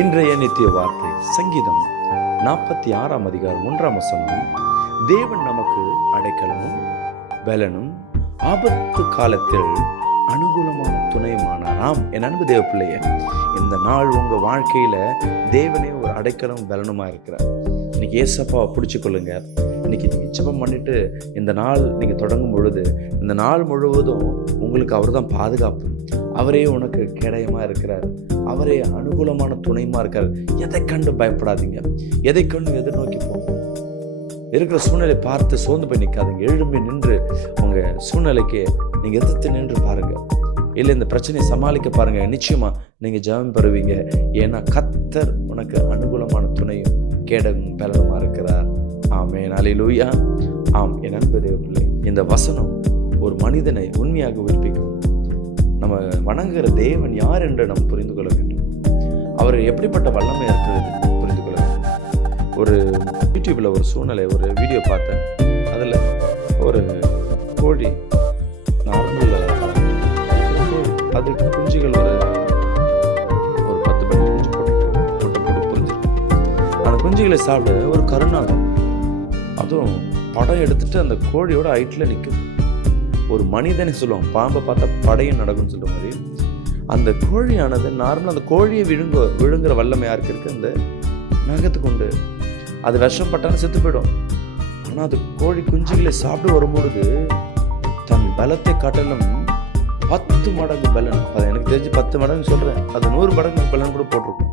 இன்றைய நித்திய வார்த்தை சங்கீதம் 46 அதிகாரம் 1 தேவன் நமக்கு அடைக்கலமும் பலனும் ஆபத்து காலத்தில் அனுகூலமான துணையுமானாராம். என் அன்பு தேவ பிள்ளையே, இந்த நாள் உங்க வாழ்க்கையில தேவனே ஒரு அடைக்கலம் பலனுமா இருக்கிறார். இன்னைக்கு ஏசப்பாவை பிடிச்சு கொள்ளுங்க. இன்னைக்கு நீங்க ஜெபம் பண்ணிட்டு இந்த நாள் நீங்க தொடங்கும் பொழுது இந்த நாள் முழுவதும் உங்களுக்கு அவர் தான் பாதுகாப்பு. அவரே உனக்கு கேடயமா இருக்கிறார். அவரே அனுகூலமான துணையுமா இருக்கார். எதை கண்டு பயப்படாதீங்க, எதை கண்டு எதிர்நோக்கி போங்க. இருக்கிற சூழ்நிலை பார்த்து சோர்ந்து போய் நிற்காதீங்க. எழும்பி நின்று உங்க சூழ்நிலைக்கு நீங்க எதிர்த்து நின்று பாருங்க. இல்லை இந்த பிரச்சனையை சமாளிக்க பாருங்க. நிச்சயமா நீங்க ஜெபம் பெறுவீங்க. ஏன்னா கர்த்தர் உனக்கு அனுகூலமான துணையும் கேடகும் பலனுமா இருக்கிறார். ஆமென், அல்லேலூயா. ஆம், என் அன்பு தேவ பிள்ளை, இந்த வசனம் ஒரு மனிதனை உண்மையாக உயிர்ப்பிக்கும். நம்ம வணங்குகிற தேவன் யார் என்று நாம் புரிந்து கொள்ள வேண்டும். அவர் எப்படிப்பட்ட வல்லமை இருக்கிறது புரிந்து கொள்ள வேண்டும். ஒரு யூடியூப்ல ஒரு சூழ்நிலை ஒரு வீடியோ பார்த்தேன். அதில் ஒரு கோழி நார்மல் அது குஞ்சுகள் ஒரு 10 குஞ்சு போட்டு புரிஞ்சிருக்கு. அந்த குஞ்சுகளை சாப்பிட ஒரு கருநாகம் அதுவும் படம் எடுத்துட்டு அந்த கோழியோட ஹைட்டில் நிற்குது. ஒரு மனிதனை சொல்லுவாங்க, பாம்பை பார்த்தா படையும் நடக்கும்னு சொல்ற மாதிரி அந்த கோழியானது நார்மலாக அந்த கோழியை விழுங்குற வல்லமை யாருக்கு இருக்கு? அந்த நகத்துக்கு உண்டு. அது விஷம் பட்டாலும் செத்து போயிடும். ஆனால் அது கோழி குஞ்சுகளை சாப்பிட்டு வரும்பொழுது தன் பலத்தை காட்டிலும் 10 மடங்கு பலன், எனக்கு தெரிஞ்சு 10 மடங்கு சொல்றேன், அது 100 மடங்கு பலன் கூட போட்டிருக்கும்.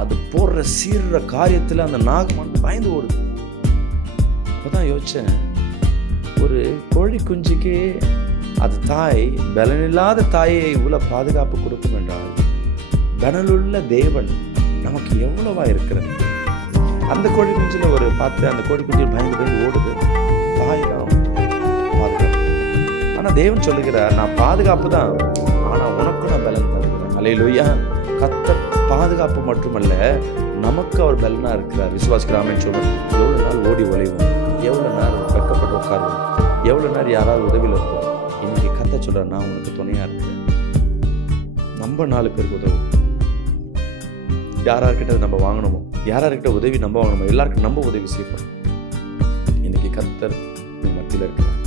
அது போடுற சீர்ற காரியத்தில் அந்த நாகமானது பயந்து ஓடுது. அப்பதான் யோசிச்சேன், ஒரு கோழி குஞ்சுக்கு அது தாய் பலனில்லாத தாயை இவ்வளவு பாதுகாப்பு கொடுக்கும் என்றால் பலனுள்ள தேவன் நமக்கு எவ்வளவா இருக்கிறது. அந்த கோழி குஞ்சுல ஒரு பார்த்து அந்த கோழி குஞ்சு பயந்து ஓடுது. தாய் தான் பாதுகாப்பு. ஆனா தேவன் சொல்லுகிறார், நான் பாதுகாப்பு தான், ஆனா உனக்கும் நான் பலன் தருகிறேன். அல்லேலூயா. கர்த்தர் பாதுகாப்பு மட்டுமல்ல, நமக்கு அவர் பலனா இருக்கிறார். விசுவாசிக்கிறாமேன்னு சொல்றேன். எவ்வளவு நாள் ஓடி ஒளிவோம், எவ்வளவு நேரம் வெட்கப்பட்டு உட்காருவோம், எவ்வளவு நேரம் யாராவது உதவியில் இருப்போம். இன்னைக்கு கர்த்தர் சொல்றார், நான் உனக்கு துணையா இருக்கிறேன். நம்ம 4 பேருக்கு உதவும். யாரார்கிட்ட நம்ம வாங்கணுமோ, யாரார்கிட்ட உதவி நம்ம வாங்கணுமோ, எல்லாருக்கும் நம்ம உதவி செய்யணும். இன்னைக்கு கர்த்தர் மத்தியில் இருக்கிறார்.